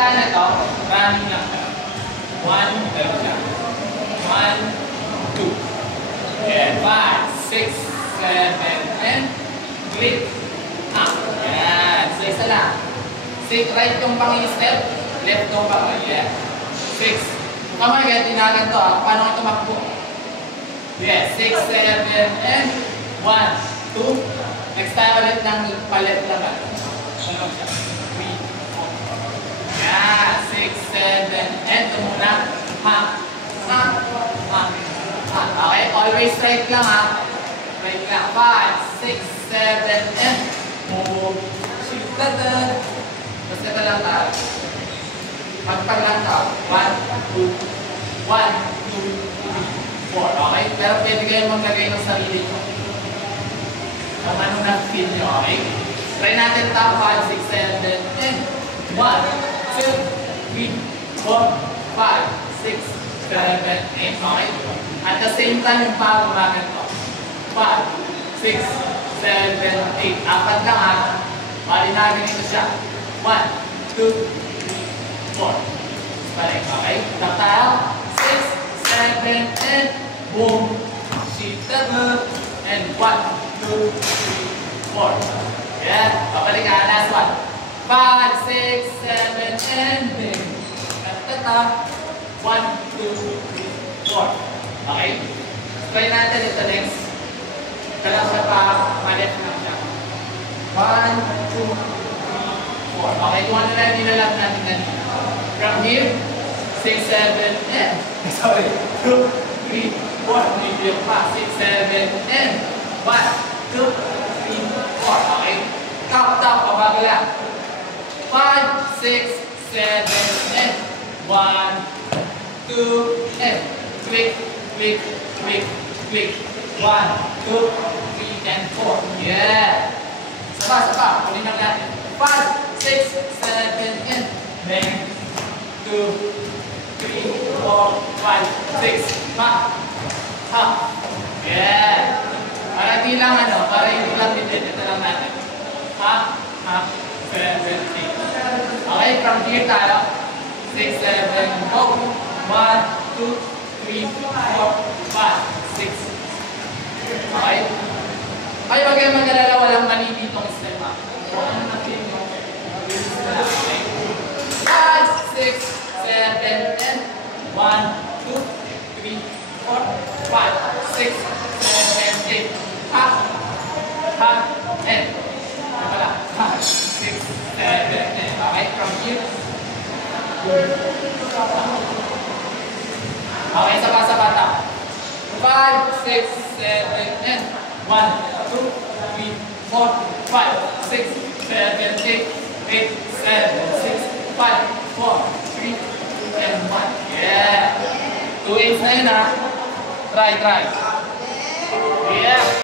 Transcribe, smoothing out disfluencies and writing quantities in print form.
Pagkakitaan na ito, running lang siya. 1, ganun siya. 1, 2. And 5, 6, 7, and click. Up. Yan. So, isa lang. Right yung pang-step, left yung pang-left. 6. Kamay, kaya tinagan to ha. Paano nga tumakbo? Yes. 6, 7, and 1, 2. Next time ulit ng pa-left naman. Ano siya? 3, 4. Yan. 6, 7, and ito muna. Ha. Ha. Ha. Ha. Okay. Always straight lang ha. Straight lang. 5, 6, 7, and move. Shift na doon. Basta ito lang tayo. Magpag lang tayo. 1, 2, 1, 2, 3, 4. Okay? Pero pwede kayo maglagay ng sarili nyo. Kung ano na-feel nyo. Okay? Try natin ito. 5, 6, 7, and 1, 2, 3, 4, 5, 6, 7, 8. Okay? At the same time, yung pa gumagan ko. 5, 6, 7, 8. Apat lang ha. Bali na ganito siya. 1, 2, 3, 4. Balik. Okay? Tap tayo. 6, 7, and boom. Shift the move. And 1, 2, 3, 4. Yeah. Babalik ka. Last one. 5, 6, 7, and bing. Tata. 1, 2, 3, 4. Okay? Try natin ito next. Kailangan siya pa. Malip lang siya. 1, 2, 3, 4. Okay, kung ano na nilalap natin kanina. From here, 6, 7, and sorry, 2, 3, 4. Medium pa. 6, 7, and 1, 2, 3, 4. Okay? Top, pabago lang. 5, 6, 7, and 1, 2, and click, click, click, click. 1, 2, 3, and 4. Yeah! Sapa. Kunin lang natin. 5, 6, 7, and then 2, 3, 4, 5, 6. Ha. Yeah! Para hindi lang para hindi lang din. Ito lang natin. Ha. 7, 8. Okay, from here tayo. 6, 7, go. 1, 2, 3, 4, 5, 6. Okay? Ay, wag kayong mag-alala, walang mali ditong step ha. Kung ano natin yung release na lang, okay? 5, 6, 7, and 1, 2, 3, 4, 5, 6, 7, 8. Ha, and ano pala? 5, 6, 7, and okay, from here. Okay, sapa ta. 5, 6, 7, and 1, 2, 3, 4, 5, 6, 7, 8, 8, 7, 6, 5, 4, 3, and 1. Yeah! 2 8 na yun ha. Try. Yeah!